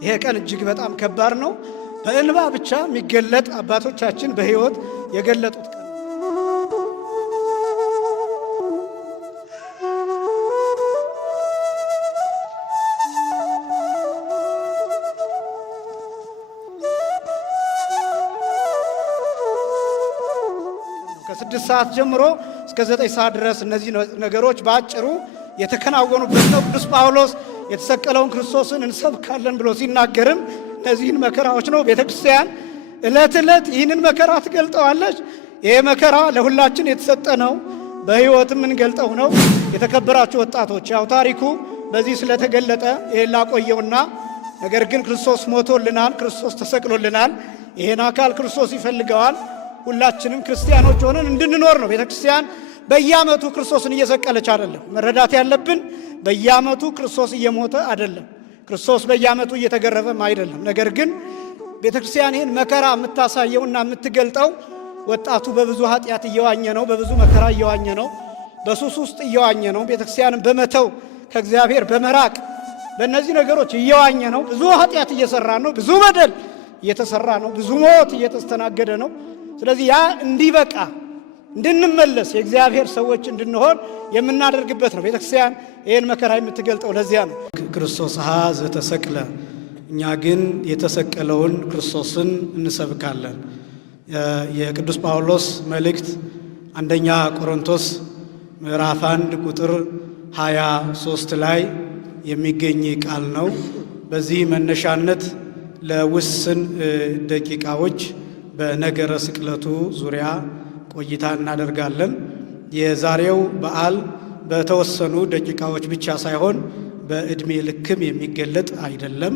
ይሄ ቀን እጅግ በጣም ከባድ ነው። በእንባ ብቻ የሚገለጥ አባቶቻችን በሕይወት የገለጡት ቀን ከ6 ሰዓት ጀምሮ እስከ 9 ሰዓት ድረስ እነዚህ ነገሮች በአጭሩ የተከናወኑበት ነው። ቅዱስ ጳውሎስ የተሰቀለውን ክርስቶስን እንሰብካለን ብሎ ሲናገርም እነዚህን መከራዎች ነው። ቤተክርስቲያን ዕለት ዕለት ይህንን መከራ ትገልጠዋለች። ይሄ መከራ ለሁላችን የተሰጠ ነው፣ በሕይወትም እንገልጠው ነው። የተከበራችሁ ወጣቶች፣ ያው ታሪኩ በዚህ ስለተገለጠ ይሄን ላቆየውና ነገር ግን ክርስቶስ ሞቶልናል፣ ክርስቶስ ተሰቅሎልናል። ይሄን አካል ክርስቶስ ይፈልገዋል። ሁላችንም ክርስቲያኖች ሆነን እንድንኖር ነው። ቤተክርስቲያን በየዓመቱ ክርስቶስን እየሰቀለች አይደለም። መረዳት ያለብን በየዓመቱ ክርስቶስ እየሞተ አይደለም፣ ክርስቶስ በየዓመቱ እየተገረፈም አይደለም። ነገር ግን ቤተክርስቲያን ይህን መከራ የምታሳየውና የምትገልጠው ወጣቱ በብዙ ኃጢአት እየዋኘ ነው፣ በብዙ መከራ እየዋኘ ነው፣ በሱስ ውስጥ እየዋኘ ነው። ቤተክርስቲያንን በመተው ከእግዚአብሔር በመራቅ በእነዚህ ነገሮች እየዋኘ ነው። ብዙ ኃጢአት እየሰራ ነው፣ ብዙ በደል እየተሰራ ነው፣ ብዙ ሞት እየተስተናገደ ነው። ስለዚህ ያ እንዲበቃ እንድንመለስ የእግዚአብሔር ሰዎች እንድንሆን የምናደርግበት ነው። ቤተክርስቲያን ይህን መከራ የምትገልጠው ለዚያ ነው። ክርስቶስ ዘተሰቅለ፣ እኛ ግን የተሰቀለውን ክርስቶስን እንሰብካለን። የቅዱስ ጳውሎስ መልእክት አንደኛ ቆሮንቶስ ምዕራፍ 1 ቁጥር 23 ላይ የሚገኝ ቃል ነው። በዚህ መነሻነት ለውስን ደቂቃዎች በነገረ ስቅለቱ ዙሪያ ቆይታ እናደርጋለን። የዛሬው በዓል በተወሰኑ ደቂቃዎች ብቻ ሳይሆን በዕድሜ ልክም የሚገለጥ አይደለም።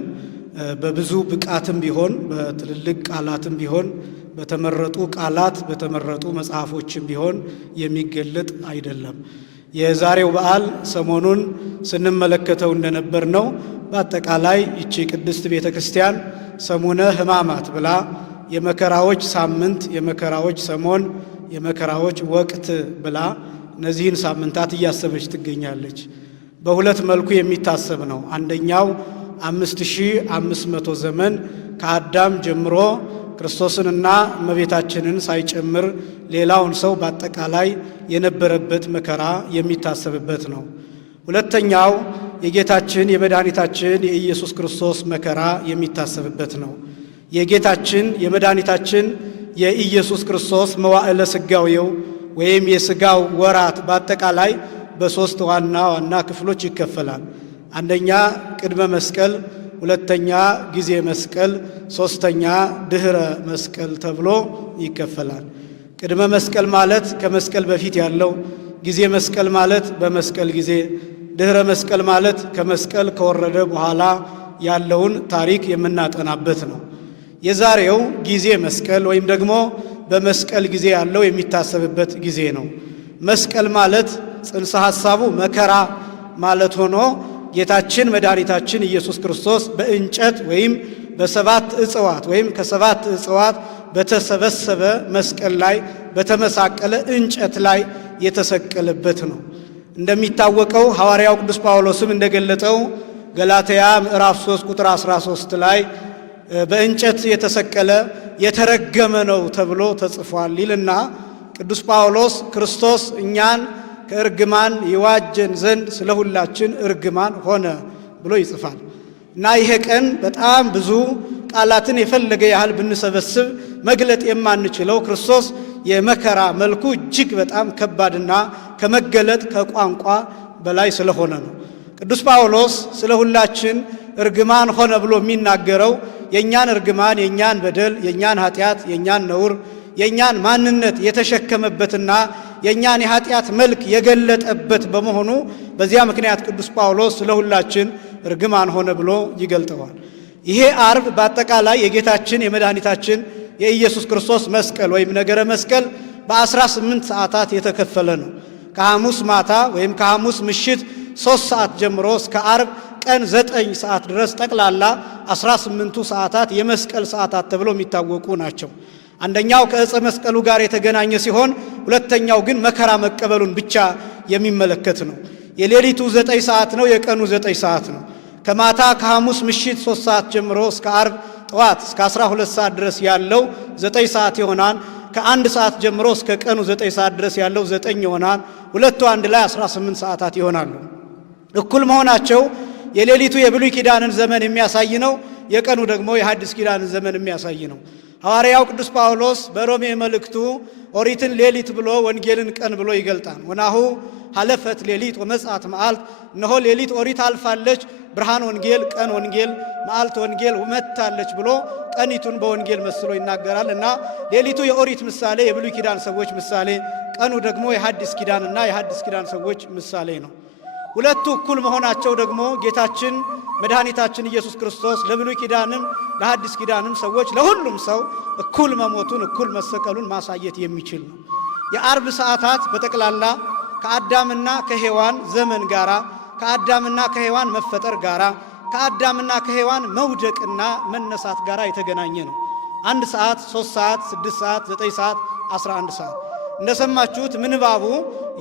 በብዙ ብቃትም ቢሆን በትልልቅ ቃላትም ቢሆን በተመረጡ ቃላት በተመረጡ መጽሐፎችም ቢሆን የሚገለጥ አይደለም። የዛሬው በዓል ሰሞኑን ስንመለከተው እንደነበር ነው። በአጠቃላይ ይቺ ቅድስት ቤተ ክርስቲያን ሰሙነ ሕማማት ብላ የመከራዎች ሳምንት፣ የመከራዎች ሰሞን፣ የመከራዎች ወቅት ብላ እነዚህን ሳምንታት እያሰበች ትገኛለች። በሁለት መልኩ የሚታሰብ ነው። አንደኛው 5500 ዘመን ከአዳም ጀምሮ ክርስቶስንና እመቤታችንን ሳይጨምር ሌላውን ሰው በአጠቃላይ የነበረበት መከራ የሚታሰብበት ነው። ሁለተኛው የጌታችን የመድኃኒታችን የኢየሱስ ክርስቶስ መከራ የሚታሰብበት ነው። የጌታችን የመድኃኒታችን የኢየሱስ ክርስቶስ መዋዕለ ሥጋዌው ወይም የሥጋው ወራት በአጠቃላይ በሦስት ዋና ዋና ክፍሎች ይከፈላል። አንደኛ ቅድመ መስቀል፣ ሁለተኛ ጊዜ መስቀል፣ ሦስተኛ ድኅረ መስቀል ተብሎ ይከፈላል። ቅድመ መስቀል ማለት ከመስቀል በፊት ያለው፣ ጊዜ መስቀል ማለት በመስቀል ጊዜ፣ ድኅረ መስቀል ማለት ከመስቀል ከወረደ በኋላ ያለውን ታሪክ የምናጠናበት ነው። የዛሬው ጊዜ መስቀል ወይም ደግሞ በመስቀል ጊዜ ያለው የሚታሰብበት ጊዜ ነው። መስቀል ማለት ጽንሰ ሐሳቡ መከራ ማለት ሆኖ ጌታችን መድኃኒታችን ኢየሱስ ክርስቶስ በእንጨት ወይም በሰባት እጽዋት ወይም ከሰባት እጽዋት በተሰበሰበ መስቀል ላይ በተመሳቀለ እንጨት ላይ የተሰቀለበት ነው። እንደሚታወቀው ሐዋርያው ቅዱስ ጳውሎስም እንደገለጠው ገላትያ ምዕራፍ 3 ቁጥር 13 ላይ በእንጨት የተሰቀለ የተረገመ ነው ተብሎ ተጽፏል ይልና ቅዱስ ጳውሎስ ክርስቶስ እኛን ከእርግማን ይዋጀን ዘንድ ስለ ሁላችን እርግማን ሆነ ብሎ ይጽፋል። እና ይሄ ቀን በጣም ብዙ ቃላትን የፈለገ ያህል ብንሰበስብ መግለጥ የማንችለው ክርስቶስ የመከራ መልኩ እጅግ በጣም ከባድና ከመገለጥ ከቋንቋ በላይ ስለሆነ ነው። ቅዱስ ጳውሎስ ስለ ሁላችን እርግማን ሆነ ብሎ የሚናገረው የእኛን እርግማን፣ የእኛን በደል፣ የእኛን ኃጢአት፣ የእኛን ነውር፣ የእኛን ማንነት የተሸከመበትና የእኛን የኃጢአት መልክ የገለጠበት በመሆኑ በዚያ ምክንያት ቅዱስ ጳውሎስ ስለ ሁላችን እርግማን ሆነ ብሎ ይገልጠዋል። ይሄ ዓርብ በአጠቃላይ የጌታችን የመድኃኒታችን የኢየሱስ ክርስቶስ መስቀል ወይም ነገረ መስቀል በ18 ሰዓታት የተከፈለ ነው። ከሐሙስ ማታ ወይም ከሐሙስ ምሽት 3 ሰዓት ጀምሮ እስከ ዓርብ ቀን 9 ሰዓት ድረስ ጠቅላላ 18ቱ ሰዓታት የመስቀል ሰዓታት ተብለው የሚታወቁ ናቸው። አንደኛው ከዕፀ መስቀሉ ጋር የተገናኘ ሲሆን ሁለተኛው ግን መከራ መቀበሉን ብቻ የሚመለከት ነው። የሌሊቱ 9 ሰዓት ነው፣ የቀኑ 9 ሰዓት ነው። ከማታ ከሐሙስ ምሽት 3 ሰዓት ጀምሮ እስከ ዓርብ ጠዋት እስከ 12 ሰዓት ድረስ ያለው 9 ሰዓት ይሆናል። ከ1 ሰዓት ጀምሮ እስከ ቀኑ 9 ሰዓት ድረስ ያለው 9 ይሆናል። ሁለቱ አንድ ላይ 18 ሰዓታት ይሆናሉ። እኩል መሆናቸው የሌሊቱ የብሉይ ኪዳንን ዘመን የሚያሳይ ነው። የቀኑ ደግሞ የሐዲስ ኪዳንን ዘመን የሚያሳይ ነው። ሐዋርያው ቅዱስ ጳውሎስ በሮሜ መልእክቱ ኦሪትን ሌሊት ብሎ ወንጌልን ቀን ብሎ ይገልጣል። ወናሁ ሐለፈት ሌሊት ወመጽአት መዓልት፣ እነሆ ሌሊት ኦሪት አልፋለች፣ ብርሃን ወንጌል፣ ቀን ወንጌል፣ መዓልት ወንጌል መጥታለች ብሎ ቀኒቱን በወንጌል መስሎ ይናገራል። እና ሌሊቱ የኦሪት ምሳሌ፣ የብሉይ ኪዳን ሰዎች ምሳሌ፣ ቀኑ ደግሞ የሐዲስ ኪዳንና የሐዲስ ኪዳን ሰዎች ምሳሌ ነው። ሁለቱ እኩል መሆናቸው ደግሞ ጌታችን መድኃኒታችን ኢየሱስ ክርስቶስ ለብሉይ ኪዳንም ለሐዲስ ኪዳንም ሰዎች ለሁሉም ሰው እኩል መሞቱን እኩል መሰቀሉን ማሳየት የሚችል ነው። የዓርብ ሰዓታት በጠቅላላ ከአዳምና ከሔዋን ዘመን ጋራ፣ ከአዳምና ከሔዋን መፈጠር ጋራ፣ ከአዳምና ከሔዋን መውደቅና መነሳት ጋራ የተገናኘ ነው። 1 ሰዓት፣ 3 ሰዓት፣ 6 ሰዓት፣ 9 ሰዓት፣ 11 ሰዓት እንደሰማችሁት ምንባቡ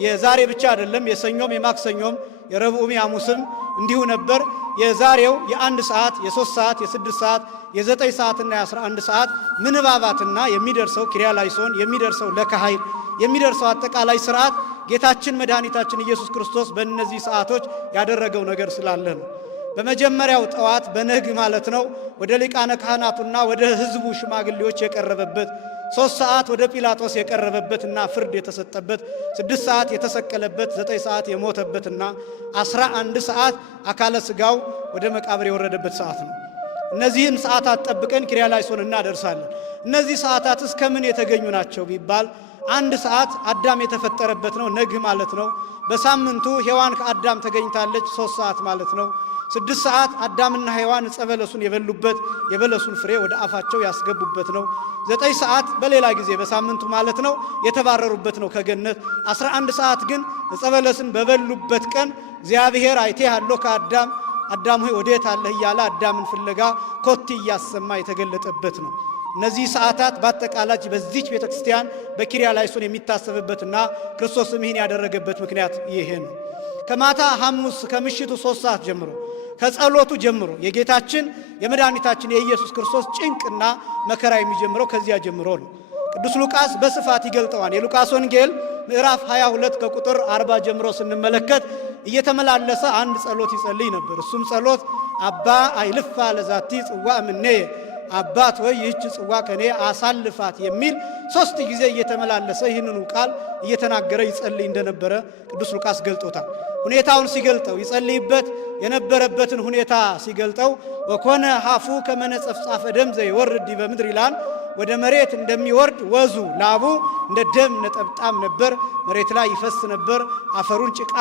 የዛሬ ብቻ አይደለም። የሰኞም የማክሰኞም የረቡዕም የሐሙስም እንዲሁ ነበር። የዛሬው የ1 ሰዓት፣ የ3 ሰዓት፣ የ6 ሰዓት፣ የ9 ሰዓትና የ11 ሰዓት ምንባባትና የሚደርሰው ኪርያላይሶን የሚደርሰው ለካህይል የሚደርሰው አጠቃላይ ስርዓት ጌታችን መድኃኒታችን ኢየሱስ ክርስቶስ በእነዚህ ሰዓቶች ያደረገው ነገር ስላለ ነው። በመጀመሪያው ጠዋት በነግ ማለት ነው ወደ ሊቃነ ካህናቱና ወደ ሕዝቡ ሽማግሌዎች የቀረበበት፣ 3 ሰዓት ወደ ጲላጦስ የቀረበበትና ፍርድ የተሰጠበት፣ 6 ሰዓት የተሰቀለበት፣ 9 ሰዓት የሞተበትና 11 ሰዓት አካለ ሥጋው ወደ መቃብር የወረደበት ሰዓት ነው። እነዚህን ሰዓታት ጠብቀን ኪርያላይሶን እናደርሳለን። እነዚህ ሰዓታት እስከምን የተገኙ ናቸው ቢባል 1 ሰዓት አዳም የተፈጠረበት ነው፣ ነግ ማለት ነው። በሳምንቱ ሔዋን ከአዳም ተገኝታለች፣ 3 ሰዓት ማለት ነው። 6 ሰዓት አዳምና ሔዋን ዕፀ በለሱን የበሉበት የበለሱን ፍሬ ወደ አፋቸው ያስገቡበት ነው። 9 ሰዓት በሌላ ጊዜ በሳምንቱ ማለት ነው የተባረሩበት ነው ከገነት። 11 ሰዓት ግን ዕፀ በለስን በበሉበት ቀን እግዚአብሔር አይቴሃለሁ ከአዳም አዳም ሆይ ወዴት አለህ እያለ አዳምን ፍለጋ ኮቴ እያሰማ የተገለጠበት ነው። እነዚህ ሰዓታት በአጠቃላይ በዚች ቤተክርስቲያን በኪርያላይሶን የሚታሰብበትና ክርስቶስም ይህን ያደረገበት ምክንያት ይሄ ነው። ከማታ ሐሙስ ከምሽቱ 3 ሰዓት ጀምሮ ከጸሎቱ ጀምሮ የጌታችን የመድኃኒታችን የኢየሱስ ክርስቶስ ጭንቅና መከራ የሚጀምረው ከዚያ ጀምሮ ነው። ቅዱስ ሉቃስ በስፋት ይገልጠዋል። የሉቃስ ወንጌል ምዕራፍ 22 ከቁጥር 40 ጀምሮ ስንመለከት እየተመላለሰ አንድ ጸሎት ይጸልይ ነበር። እሱም ጸሎት አባ አይልፋ ለዛቲ ጽዋ እምኔ፣ አባት ወይ ይህች ጽዋ ከኔ አሳልፋት የሚል 3 ጊዜ እየተመላለሰ ይህንኑ ቃል እየተናገረ ይጸልይ እንደነበረ ቅዱስ ሉቃስ ገልጦታል። ሁኔታውን ሲገልጠው ይጸልይበት የነበረበትን ሁኔታ ሲገልጠው ወኮነ ሀፉ ከመነጸፍጻፈ ደም ዘይወርድ ዲበ ምድር ይላል። ወደ መሬት እንደሚወርድ ወዙ ላቡ እንደ ደም ነጠብጣም ነበር፣ መሬት ላይ ይፈስ ነበር። አፈሩን ጭቃ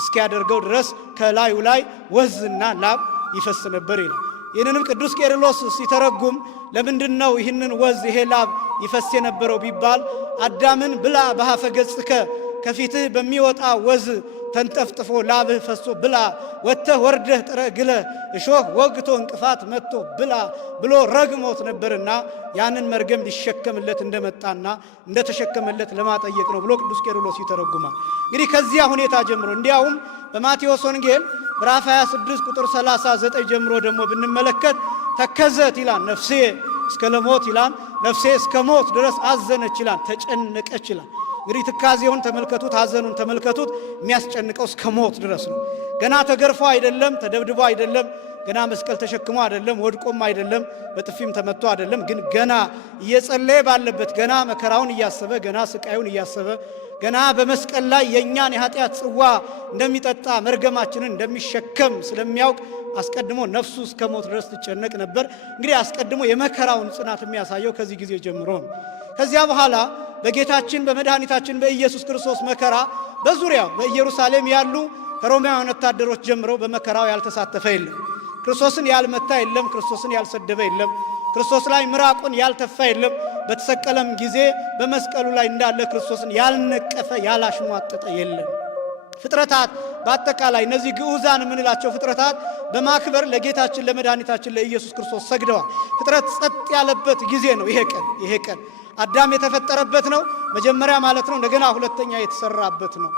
እስኪያደርገው ድረስ ከላዩ ላይ ወዝና ላብ ይፈስ ነበር ይላል። ይህንንም ቅዱስ ቄርሎስ ሲተረጉም ለምንድን ነው ይህንን ወዝ ይሄ ላብ ይፈስ የነበረው ቢባል አዳምን ብላ በሀፈ ገጽከ ከፊትህ በሚወጣ ወዝ ተንጠፍጥፎ ላብህ ፈሶ ብላ፣ ወጥተህ ወርደህ ጥረህ ግለህ እሾህ ወግቶ እንቅፋት መጥቶ ብላ ብሎ ረግሞት ነበርና ያንን መርገም ሊሸከምለት እንደመጣና እንደተሸከመለት ለማጠየቅ ነው ብሎ ቅዱስ ቄርሎስ ይተረጉማል። እንግዲህ ከዚያ ሁኔታ ጀምሮ እንዲያውም በማቴዎስ ወንጌል ምዕራፍ 26 ቁጥር 39 ጀምሮ ደግሞ ብንመለከት ተከዘት ይላል፣ ነፍሴ እስከ ለሞት ይላል፣ ነፍሴ እስከ ሞት ድረስ አዘነች ይላል፣ ተጨነቀች ይላል። እንግዲህ ትካዜውን ተመልከቱት፣ ሐዘኑን ተመልከቱት። የሚያስጨንቀው እስከ ሞት ድረስ ነው። ገና ተገርፎ አይደለም፣ ተደብድቦ አይደለም፣ ገና መስቀል ተሸክሞ አይደለም፣ ወድቆም አይደለም፣ በጥፊም ተመቶ አይደለም። ግን ገና እየጸለየ ባለበት ገና መከራውን እያሰበ ገና ስቃዩን እያሰበ ገና በመስቀል ላይ የእኛን የኃጢአት ጽዋ እንደሚጠጣ መርገማችንን እንደሚሸከም ስለሚያውቅ አስቀድሞ ነፍሱ እስከ ሞት ድረስ ትጨነቅ ነበር። እንግዲህ አስቀድሞ የመከራውን ጽናት የሚያሳየው ከዚህ ጊዜ ጀምሮ ነው። ከዚያ በኋላ በጌታችን በመድኃኒታችን በኢየሱስ ክርስቶስ መከራ በዙሪያው በኢየሩሳሌም ያሉ ከሮማውያን ወታደሮች ጀምረው በመከራው ያልተሳተፈ የለም። ክርስቶስን ያልመታ የለም። ክርስቶስን ያልሰደበ የለም። ክርስቶስ ላይ ምራቁን ያልተፋ የለም። በተሰቀለም ጊዜ በመስቀሉ ላይ እንዳለ ክርስቶስን ያልነቀፈ ያላሽሟጠጠ የለም። ፍጥረታት በአጠቃላይ እነዚህ ግዑዛን የምንላቸው ፍጥረታት በማክበር ለጌታችን ለመድኃኒታችን ለኢየሱስ ክርስቶስ ሰግደዋል። ፍጥረት ጸጥ ያለበት ጊዜ ነው ይሄ ቀን አዳም የተፈጠረበት ነው መጀመሪያ ማለት ነው። እንደገና ሁለተኛ የተሰራበት ነው።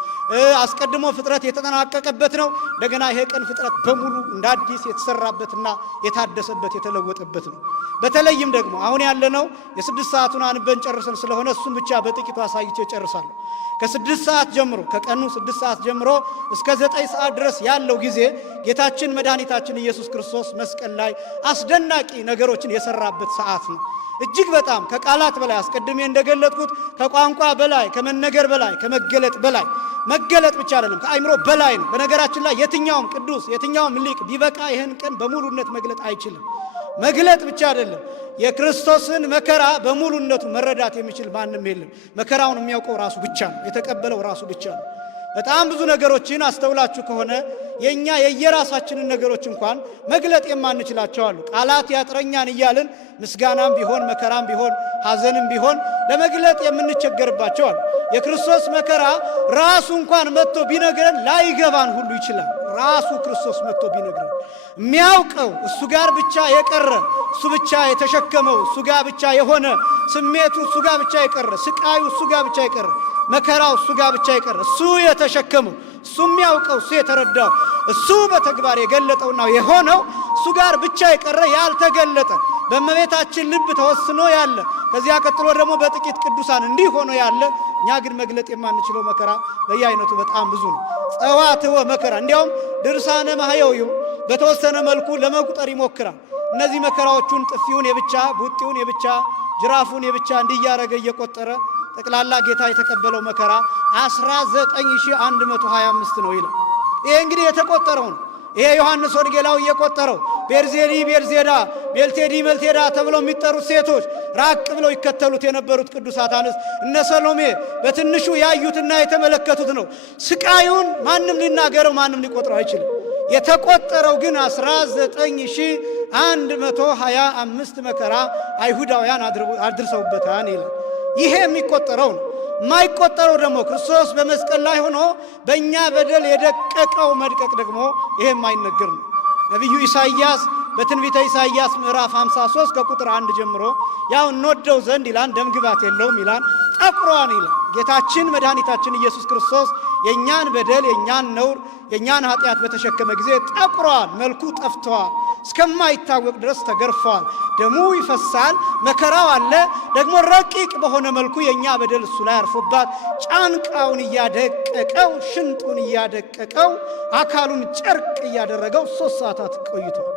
አስቀድሞ ፍጥረት የተጠናቀቀበት ነው። እንደገና ይሄ ቀን ፍጥረት በሙሉ እንደ አዲስ የተሰራበትና የታደሰበት የተለወጠበት ነው። በተለይም ደግሞ አሁን ያለነው የ6 ሰዓቱን አንበን ጨርሰን ስለሆነ እሱን ብቻ በጥቂቱ አሳይቼ ጨርሳለሁ። ከ6 ሰዓት ጀምሮ ከቀኑ 6 ሰዓት ጀምሮ እስከ 9 ሰዓት ድረስ ያለው ጊዜ ጌታችን መድኃኒታችን ኢየሱስ ክርስቶስ መስቀል ላይ አስደናቂ ነገሮችን የሰራበት ሰዓት ነው። እጅግ በጣም ከቃላት በላይ አስቀድሜ እንደገለጥኩት ከቋንቋ በላይ ከመነገር በላይ ከመገለጥ በላይ መገለጥ ብቻ አይደለም ከአይምሮ በላይ ነው። በነገራችን ላይ የትኛውም ቅዱስ የትኛውም ሊቅ ቢበቃ ይህን ቀን በሙሉነት መግለጥ አይችልም። መግለጥ ብቻ አይደለም የክርስቶስን መከራ በሙሉነቱ መረዳት የሚችል ማንም የለም። መከራውን የሚያውቀው ራሱ ብቻ ነው። የተቀበለው ራሱ ብቻ ነው። በጣም ብዙ ነገሮችን አስተውላችሁ ከሆነ የኛ የየራሳችንን ነገሮች እንኳን መግለጥ የማንችላቸው አሉ። ቃላት ያጥረኛን እያልን ምስጋናም ቢሆን መከራም ቢሆን ሐዘንም ቢሆን ለመግለጥ የምንቸገርባቸው አሉ። የክርስቶስ መከራ ራሱ እንኳን መጥቶ ቢነግረን ላይገባን ሁሉ ይችላል። ራሱ ክርስቶስ መጥቶ ቢነግረን የሚያውቀው እሱ ጋር ብቻ የቀረ እሱ ብቻ የተሸከመው እሱ ጋር ብቻ የሆነ ስሜቱ እሱ ጋር ብቻ የቀረ ስቃዩ እሱ ጋር ብቻ የቀረ መከራው እሱ ጋር ብቻ የቀረ እሱ የተሸከመው እሱ የሚያውቀው እሱ የተረዳው እሱ በተግባር የገለጠውና የሆነው እሱ ጋር ብቻ የቀረ ያልተገለጠ በእመቤታችን ልብ ተወስኖ ያለ ከዚያ ቀጥሎ ደግሞ በጥቂት ቅዱሳን እንዲህ ሆኖ ያለ እኛ ግን መግለጥ የማንችለው መከራ በየአይነቱ በጣም ብዙ ነው። ጸዋትወ መከራ እንዲያውም ድርሳነ ማህየው በተወሰነ መልኩ ለመቁጠር ይሞክራል። እነዚህ መከራዎቹን ጥፊውን የብቻ ቡጢውን የብቻ ጅራፉን የብቻ እንዲያረገ እየቆጠረ ጠቅላላ ጌታ የተቀበለው መከራ 19125 ነው ይላል። ይሄ እንግዲህ የተቆጠረው ነው። ይሄ ዮሐንስ ወንጌላዊ የቆጠረው ቤርዜሊ ቤርዜዳ ቤልቴዲ መልቴዳ ተብለው የሚጠሩት ሴቶች ራቅ ብለው ይከተሉት የነበሩት ቅዱሳት አንስት እነ ሰሎሜ በትንሹ ያዩትና የተመለከቱት ነው። ስቃዩን ማንም ሊናገረው ማንም ሊቆጥረው አይችልም። የተቆጠረው ግን 19125 መከራ አይሁዳውያን አድርሰውበታል ይላል። ይሄ የሚቆጠረው ነው። የማይቆጠረው ደግሞ ክርስቶስ በመስቀል ላይ ሆኖ በእኛ በደል የደቀቀው መድቀቅ ደግሞ ይሄ የማይነገር ነው። ነቢዩ ኢሳይያስ በትንቢተ ኢሳይያስ ምዕራፍ 53 ከቁጥር 1 ጀምሮ ያው እንወደው ዘንድ ይላን ደምግባት የለውም ይላን ጠቁሯን ይላል። ጌታችን መድኃኒታችን ኢየሱስ ክርስቶስ የእኛን በደል የእኛን ነውር የእኛን ኃጢአት በተሸከመ ጊዜ ጠቁሯል፣ መልኩ ጠፍቷል፣ እስከማይታወቅ ድረስ ተገርፏል፣ ደሙ ይፈሳል፣ መከራው አለ። ደግሞ ረቂቅ በሆነ መልኩ የእኛ በደል እሱ ላይ አርፎባት ጫንቃውን እያደቀቀው ሽንጡን እያደቀቀው አካሉን ጨርቅ እያደረገው 3 ሰዓታት ቆይቷል።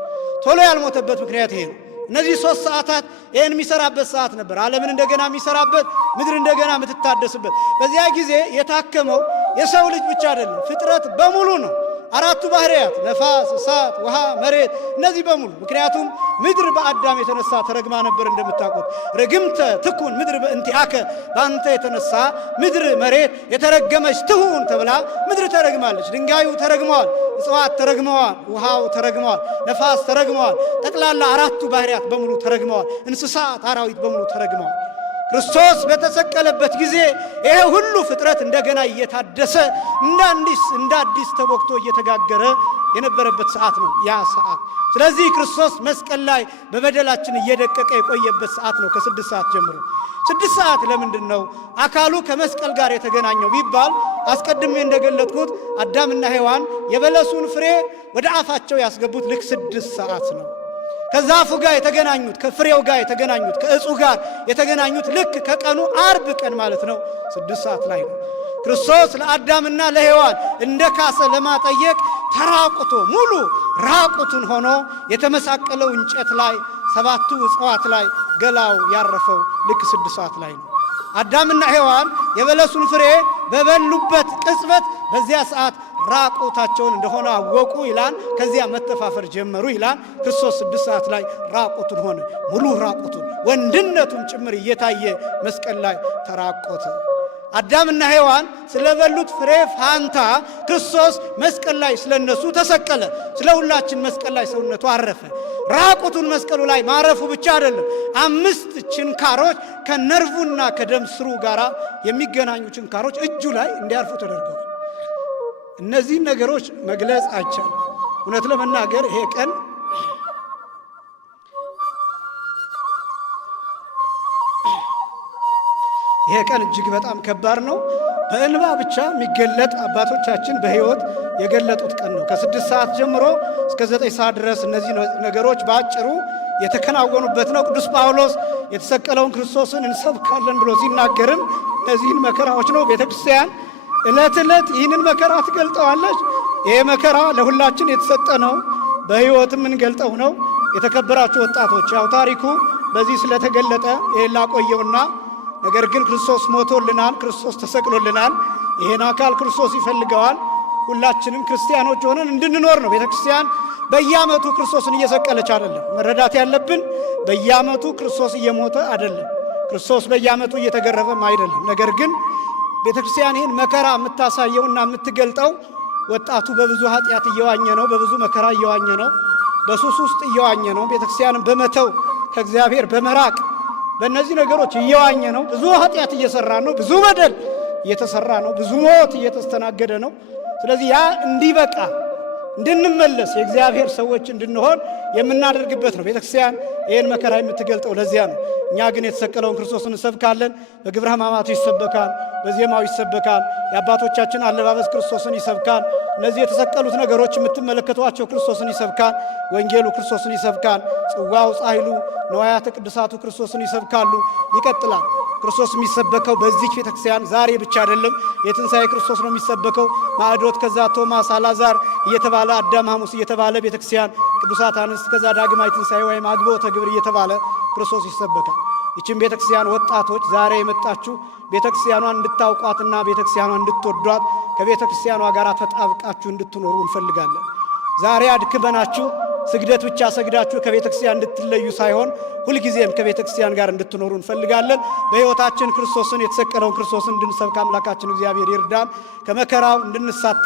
ቶሎ ያልሞተበት ምክንያት ይሄ ነው። እነዚህ 3 ሰዓታት ይህን የሚሰራበት ሰዓት ነበር። ዓለምን እንደገና የሚሰራበት ምድር እንደገና የምትታደስበት። በዚያ ጊዜ የታከመው የሰው ልጅ ብቻ አይደለም፣ ፍጥረት በሙሉ ነው። 4ቱ ባህሪያት ነፋስ፣ እሳት፣ ውሃ፣ መሬት እነዚህ በሙሉ ምክንያቱም ምድር በአዳም የተነሳ ተረግማ ነበር። እንደምታውቁት ርግምተ ትኩን ምድር በእንቲአከ በአንተ የተነሳ ምድር መሬት የተረገመች ትሁን ተብላ ምድር ተረግማለች። ድንጋዩ ተረግመዋል፣ እጽዋት ተረግመዋል፣ ውሃው ተረግመዋል፣ ነፋስ ተረግመዋል። ጠቅላላ 4ቱ ባህሪያት በሙሉ ተረግመዋል። እንስሳት፣ አራዊት በሙሉ ተረግመዋል። ክርስቶስ በተሰቀለበት ጊዜ ይሄ ሁሉ ፍጥረት እንደገና እየታደሰ እንደ አዲስ ተቦክቶ እየተጋገረ የነበረበት ሰዓት ነው ያ ሰዓት። ስለዚህ ክርስቶስ መስቀል ላይ በበደላችን እየደቀቀ የቆየበት ሰዓት ነው ከ6 ሰዓት ጀምሮ። 6 ሰዓት ለምንድን ነው አካሉ ከመስቀል ጋር የተገናኘው ቢባል አስቀድሜ እንደገለጥኩት አዳምና ሔዋን የበለሱን ፍሬ ወደ አፋቸው ያስገቡት ልክ 6 ሰዓት ነው። ከዛፉ ጋር የተገናኙት ከፍሬው ጋር የተገናኙት ከእጹ ጋር የተገናኙት ልክ ከቀኑ አርብ ቀን ማለት ነው 6 ሰዓት ላይ ነው። ክርስቶስ ለአዳምና ለሔዋን እንደ ካሰ ለማጠየቅ ተራቁቶ ሙሉ ራቁቱን ሆኖ የተመሳቀለው እንጨት ላይ 7ቱ እጽዋት ላይ ገላው ያረፈው ልክ 6 ሰዓት ላይ ነው። አዳምና ሔዋን የበለሱን ፍሬ በበሉበት ቅጽበት በዚያ ሰዓት ራቁታቸውን እንደሆነ አወቁ ይላል። ከዚያ መተፋፈር ጀመሩ ይላል። ክርስቶስ 6 ሰዓት ላይ ራቁቱን ሆነ፣ ሙሉ ራቁቱን ወንድነቱን ጭምር እየታየ መስቀል ላይ ተራቆተ። አዳምና ሔዋን ስለበሉት ፍሬ ፋንታ ክርስቶስ መስቀል ላይ ስለነሱ ተሰቀለ። ስለ ሁላችን መስቀል ላይ ሰውነቱ አረፈ። ራቁቱን መስቀሉ ላይ ማረፉ ብቻ አይደለም፣ 5 ችንካሮች ከነርቡና ከደም ስሩ ጋር የሚገናኙ ችንካሮች እጁ ላይ እንዲያርፉ ተደርገዋል። እነዚህን ነገሮች መግለጽ አይቻልም። እውነት ለመናገር ይሄ ቀን እጅግ በጣም ከባድ ነው። በእንባ ብቻ የሚገለጥ አባቶቻችን በሕይወት የገለጡት ቀን ነው። ከ6 ሰዓት ጀምሮ እስከ 9 ሰዓት ድረስ እነዚህ ነገሮች በአጭሩ የተከናወኑበት ነው። ቅዱስ ጳውሎስ የተሰቀለውን ክርስቶስን እንሰብካለን ብሎ ሲናገርም እነዚህን መከራዎች ነው። ቤተ ክርስቲያን ዕለት ዕለት ይህንን መከራ ትገልጠዋለች። ይሄ መከራ ለሁላችን የተሰጠ ነው። በሕይወትም እንገልጠው ነው። የተከበራችሁ ወጣቶች፣ ያው ታሪኩ በዚህ ስለተገለጠ ይሄን ላቆየውና ነገር ግን ክርስቶስ ሞቶልናል፣ ክርስቶስ ተሰቅሎልናል። ይሄን አካል ክርስቶስ ይፈልገዋል። ሁላችንም ክርስቲያኖች ሆነን እንድንኖር ነው። ቤተ ክርስቲያን በየዓመቱ ክርስቶስን እየሰቀለች አይደለም። መረዳት ያለብን በየዓመቱ ክርስቶስ እየሞተ አይደለም። ክርስቶስ በየዓመቱ እየተገረፈም አይደለም። ነገር ግን ቤተ ክርስቲያን ይህን መከራ የምታሳየውና የምትገልጠው ወጣቱ በብዙ ኃጢአት እየዋኘ ነው፣ በብዙ መከራ እየዋኘ ነው፣ በሱስ ውስጥ እየዋኘ ነው። ቤተ ክርስቲያንን በመተው ከእግዚአብሔር በመራቅ በእነዚህ ነገሮች እየዋኘ ነው። ብዙ ኃጢአት እየሰራ ነው፣ ብዙ በደል እየተሰራ ነው፣ ብዙ ሞት እየተስተናገደ ነው። ስለዚህ ያ እንዲበቃ እንድንመለስ የእግዚአብሔር ሰዎች እንድንሆን የምናደርግበት ነው። ቤተክርስቲያን ይህን መከራ የምትገልጠው ለዚያ ነው። እኛ ግን የተሰቀለውን ክርስቶስን እንሰብካለን። በግብረ ሕማማቱ ይሰበካል፣ በዜማው ይሰበካል። የአባቶቻችን አለባበስ ክርስቶስን ይሰብካል። እነዚህ የተሰቀሉት ነገሮች የምትመለከቷቸው ክርስቶስን ይሰብካል። ወንጌሉ ክርስቶስን ይሰብካል። ጽዋው፣ ጻሕሉ፣ ነዋያተ ቅዱሳቱ ክርስቶስን ይሰብካሉ። ይቀጥላል። ክርስቶስ የሚሰበከው በዚህ ቤተክርስቲያን ዛሬ ብቻ አይደለም። የትንሣኤ ክርስቶስ ነው የሚሰበከው። ማዕዶት፣ ከዛ ቶማስ፣ አልዓዛር እየተባለ አዳም፣ ሐሙስ እየተባለ ቤተክርስቲያን ቅዱሳት አንስት፣ ከዛ ዳግማይ ትንሣኤ ወይም አግቦተ ግብር እየተባለ ክርስቶስ ይሰበካል። ይህችን ቤተክርስቲያን ወጣቶች ዛሬ የመጣችሁ ቤተክርስቲያኗን እንድታውቋትና ቤተክርስቲያኗን እንድትወዷት ከቤተክርስቲያኗ ጋር ተጣብቃችሁ እንድትኖሩ እንፈልጋለን። ዛሬ አድክመናችሁ ስግደት ብቻ ሰግዳችሁ ከቤተክርስቲያን እንድትለዩ ሳይሆን ሁልጊዜም ከቤተክርስቲያን ጋር እንድትኖሩ እንፈልጋለን። በሕይወታችን ክርስቶስን የተሰቀለውን ክርስቶስን እንድንሰብክ አምላካችን እግዚአብሔር ይርዳን። ከመከራው እንድንሳተፍ